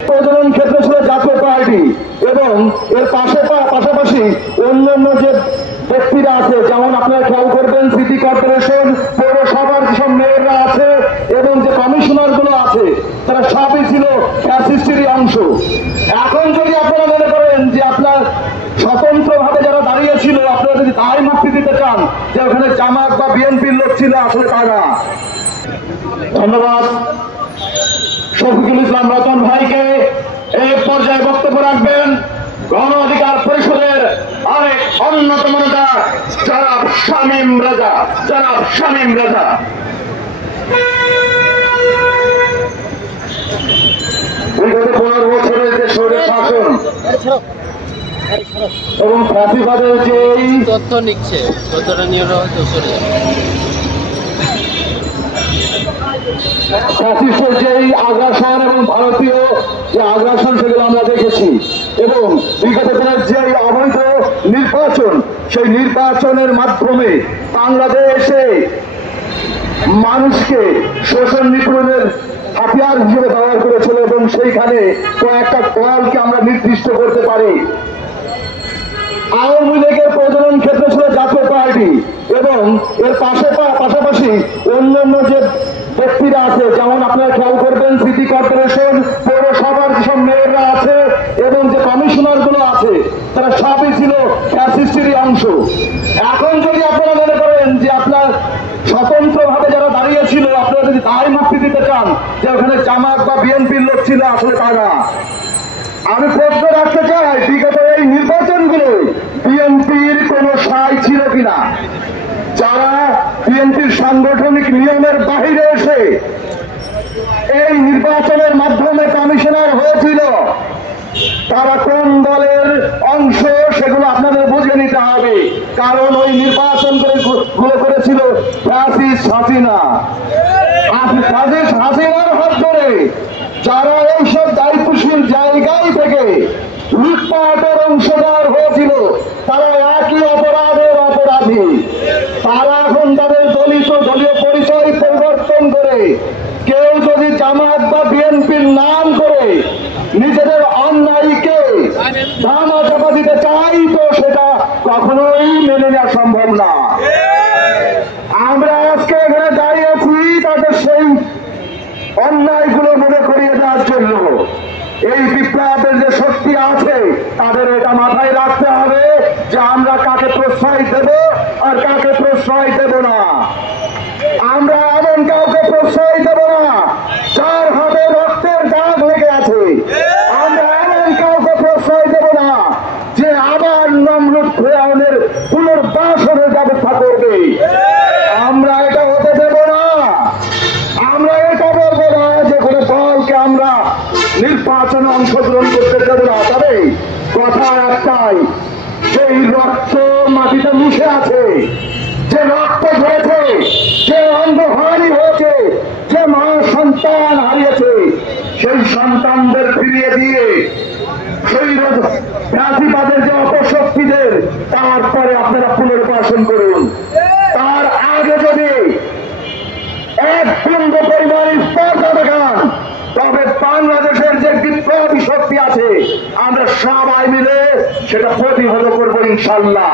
প্রজনন ক্ষেত্রে ছিল জাতীয় পার্টি এবং এর পাশাপাশি অন্যান্য যে ব্যক্তিরা আছে, যেমন আপনারা খেয়াল করবেন সিটি কর্পোরেশন, পৌরসভার যেসব মেয়ররা আছে এবং যে কমিশনার গুলো আছে, তারা সবই ছিল ফ্যাসিস্টেরই অংশ। এখন যদি আপনারা মনে করেন যে আপনার স্বতন্ত্র ভাবে যারা দাঁড়িয়েছিল, আপনারা যদি দায় মুক্তি দিতে চান যে ওখানে জামাত বা বিএনপির লোক ছিল, আসলে তা না। ধন্যবাদ শফিকুল ইসলাম রতন ভাইকে। এই পর্যায়ে বক্তব্য রাখবেন গণ অধিকার পরিষদের আরেক অন্যতম নেতা জনাব শামীম রাজা। বিগত 15 বছরের যে স্বৈর শাসন এবং ফ্যাসিবাদের যে তথ্য নিচ্ছে, তথ্যটা নিয়ে চলে যাবে। ফ্যাসিস্টের যে আগ্রাসন এবং ভারতীয় যে আগ্রাসন, সেগুলো আমরা দেখেছি এবং বিগত দিনের যে অবৈধ নির্বাচন, সেই নির্বাচনের মাধ্যমে বাংলাদেশে মানুষকে শোষণ নিপীড়নের হাতিয়ার হিসেবে ব্যবহার করেছিল এবং সেইখানে কয়েকটা দলকে আমরা নির্দিষ্ট করতে পারি। আওয়ামী লীগের প্রজনন ক্ষেত্রে ছিল জাতীয় পার্টি এবং এর পাশাপাশি অন্যান্য যে ব্যক্তিরা আছে, যেমন আপনারা খেয়াল করবেন সিটি কর্পোরেশন, পৌরসভার যেসব মেয়ররা আছে এবং যে কমিশনার গুলো আছে, তারা সবই ছিল ফ্যাসিস্টেরই অংশ। এখন যদি আপনারা মনে করেন যে আপনার স্বতন্ত্র ভাবে যারা দাঁড়িয়েছিল, আপনারা যদি দায় মুক্তি দিতে চান যে ওখানে জামাত বা বিএনপির লোক ছিল, আসলে তা না। আমি প্রশ্ন রাখতে চাই, বিগত এই নির্বাচনগুলো বিএনপির কোন সায় ছিল কিনা? যারা বিএনপির সাংগঠনিক নিয়মের বাহিরে এসে এই নির্বাচনের মাধ্যমে কমিশনার হয়েছিল, তারা কোন দলের অংশ সেগুলো আপনাদের বুঝে নিতে হবে। কারণ ওই নির্বাচন গুলো করেছিল ফ্যাসিস্ট হাসিনা। ফ্যাসিস্ট হাসিনার হাত ধরে যারা এইসব দায়িত্বশীল জায়গায় থেকে লুটপাটের অংশীদার হয়েছিল, তারা একই অপরাধের অপরাধী। তারা এখন তাদের দলীয় পরিচয় পরিবর্তন করে কেউ যদি জামাত বা বিএনপির নাম করে নিজেদের অন্যায়কে ধামা চাপা দিতে চাই, তো সেটা কখনোই মেনে নেওয়া সম্ভব না। আমরা আজকে এখানে দাঁড়িয়েছি তাদের সেই অন্যায়গুলো মনে করিয়ে দেওয়ার জন্য। এই বিপ্লবের যে শক্তি আছে, তাদের এটা মাথায় রাখতে হবে যে আমরা কাকে প্রশ্রয় দেব আর কাকে প্রশ্রয় দেব না। আমরা এমন কাউকে প্রশ্রয় দেব না যার হাতে রক্তের দাগ লেগে আছে। আমরা এমন কাউকে প্রশ্রয় দেব না যে আবার নমরুদ ফিরআউনের পুনর্বাসনের ব্যবস্থা করবে। আমরা এটা হতে দেব না। আমরা এটা বলবো না যে কোনো দলকে আমরা নির্বাচনে অংশগ্রহণ করতে দেব না। তবে কথা একটাই, সেই রক্ত মাটিতে মিশে আছে, যে রক্ত ঝরেছে, যে অন্ধহারি হয়েছে, যে মা সন্তান হারিয়েছে, সেই সন্তানদের ফিরিয়ে দিয়ে সেই ফ্যাসিবাদের যে অপশক্তিদের, তারপরে আপনারা পুনর্বাসন করুন। তার আগে যদি এক বিন্দু পরিমাণ স্পর্ধা দেখান, তবে বাংলাদেশের যে বিপ্লবী শক্তি আছে, আমরা সবাই মিলে সেটা প্রতিহত করবো ইনশাল্লাহ।